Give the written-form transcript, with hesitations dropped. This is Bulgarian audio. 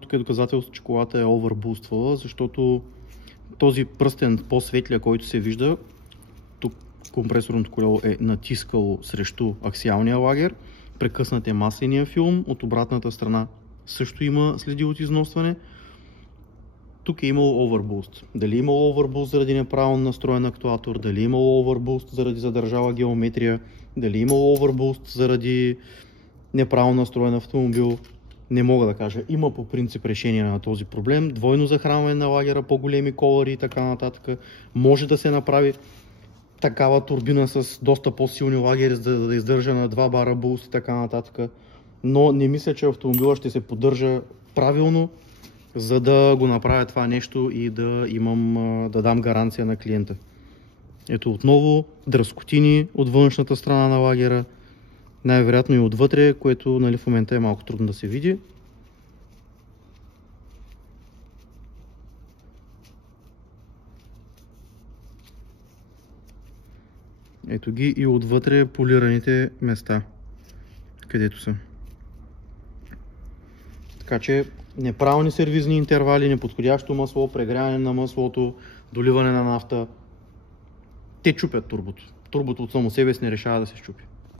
тук е доказателство, че колата е овербуствала, защото този пръстен по-светлия, който се вижда, тук компресорното колело е натискало срещу аксиалния лагер, прекъснат е масления филм, от обратната страна също има следи от износване. Тук е имало овербуст. Дали е имало овербуст заради неправилно настроен актуатор, дали е имало овербуст заради задържала геометрия, дали е имало овербуст заради неправилно настроен автомобил, не мога да кажа. Има по принцип решение на този проблем. Двойно захранване на лагера, по-големи колари и така нататък. Може да се направи такава турбина с доста по-силни лагери, за да издържа на 2 бара буст и така нататък. Но не мисля, че автомобила ще се поддържа правилно, за да го направя това нещо и да дам гаранция на клиента. Ето отново дръскотини от външната страна на лагера, най-вероятно и отвътре, което в момента е малко трудно да се види. Ето ги и отвътре полираните места, където са. Така че неправилни сервизни интервали, неподходящо масло, прегряване на маслото, доливане на нафта, те чупят турбото. Турбото от само себе си не решава да се щупи.